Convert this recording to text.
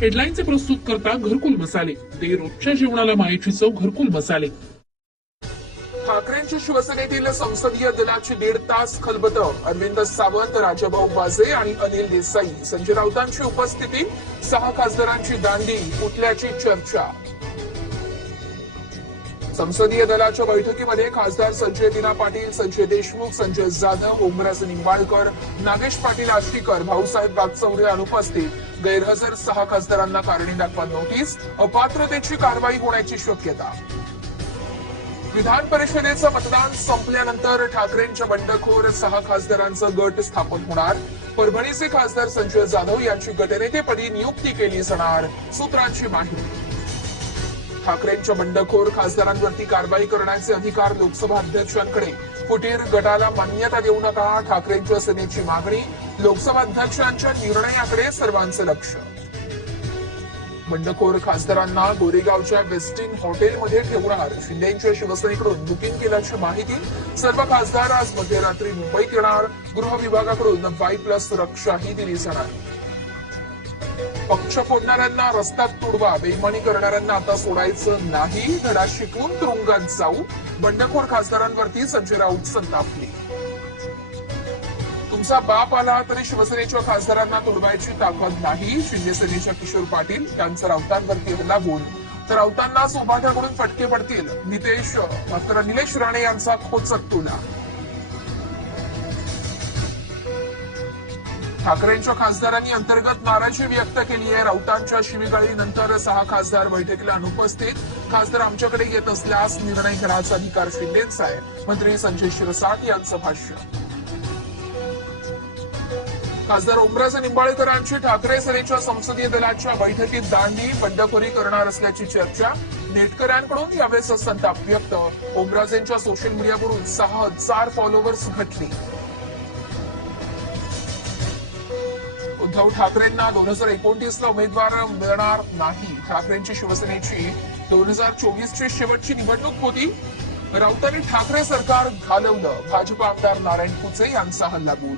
हेडलाईनचे प्रस्तुत करता घरकुल मसाले, ते रोजच्या जेवणाला मायेची चव घरकुल मसाले. ठाकरेंची शिवसेनेतील संसदीय दलाची 1.5 तास खलबतं. अरविंद सावंत, राजाभाऊ बाजे आणि अनिल देसाई, संजय राऊतांची उपस्थिती. 6 खासदारांची दांडी, फुटल्याची चर्चा. संसदीय दलाच्या बैठकीमध्ये खासदार संजय दिना पाटील, संजय देशमुख, संजय जाधव, ओमराजे निंबाळकर, नागेश पाटील आष्टीकर, भाऊसाहेब बागचौरे अनुपस्थित. गैरहजर 6 खासदारांना कारणे दाखवा नोटीस. अपात्रतेची कारवाई होण्याची शक्यता. विधान परिषदेचं मतदान संपल्यानंतर ठाकरेंच्या बंडखोर 6 खासदारांचं गट स्थापन होणार. परभणीचे खासदार संजय जाधव यांची गटनेतेपदी नियुक्ती केली जाणार, सूत्रांची माहिती. ठाकरेंच्या बंडखोर खासदारांवरती कारवाई करण्याचे अधिकार लोकसभा अध्यक्षांकडे. फुटीर गटाला मान्यता देऊ नका, ठाकरेंच्या सेनेची मागणी. लोकसभा अध्यक्षांच्या निर्णयाकडे सर्वांचं लक्ष. बंडखोर खासदारांना गोरेगावच्या वेस्टिन हॉटेलमध्ये ठेवणार. शिंदेच्या शिवसेनेकडून बुकिंग केल्याची माहिती. सर्व खासदार आज मध्यरात्री मुंबईत येणार. गृह विभागाकडून Y+ सुरक्षाही दिली जाणार. पक्ष फोडणाऱ्यांना रस्त्यात तुडवा, बेईमानी करणाऱ्यांना आता सोडायचं नाही. धडा शिकवून तुरुंगात जाऊ. बंडखोर खासदारांवरती संजय राऊत संतापले. तुमचा बाप आला तरी शिवसेनेच्या खासदारांना तुडवायची ताकद नाही. शिंदे सेनेच्या किशोर पाटील यांचा राऊतांवरती हल्ला बोल, तर राऊतांनाच उभाट्याकडून फटके पडतील. निलेश राणे यांचा खोचक तुला. ठाकरेंच्या खासदारांनी अंतर्गत नाराजी व्यक्त केली आहे. राऊतांच्या शिवीगाळीनंतर 6 खासदार बैठकीला अनुपस्थित. खासदार आमच्याकडे येत असल्यास निर्णय घेण्याचा अधिकार शिंदेचा आहे, मंत्री संजय शिरसाट यांचं भाष्य. खासदार ओमराजे निंबाळकरांची ठाकरे सेनेच्या संसदीय दलाच्या बैठकीत दांडी, बंडखोरी करणार असल्याची चर्चा. नेटकऱ्यांकडून यावेळेस संताप व्यक्त. ओमराजेंच्या सोशल मीडियावरून 6,000 फॉलोअर्स घटली. उद्धव ठाकरेंना 2029ला उमेदवार मिळणार नाही. ठाकरेंची शिवसेनेची 2024ची शेवटची निवडणूक होती. राऊतांनी ठाकरे सरकार घालवलं. भाजप आमदार नारायण कुचे यांचा हल्लाबोल.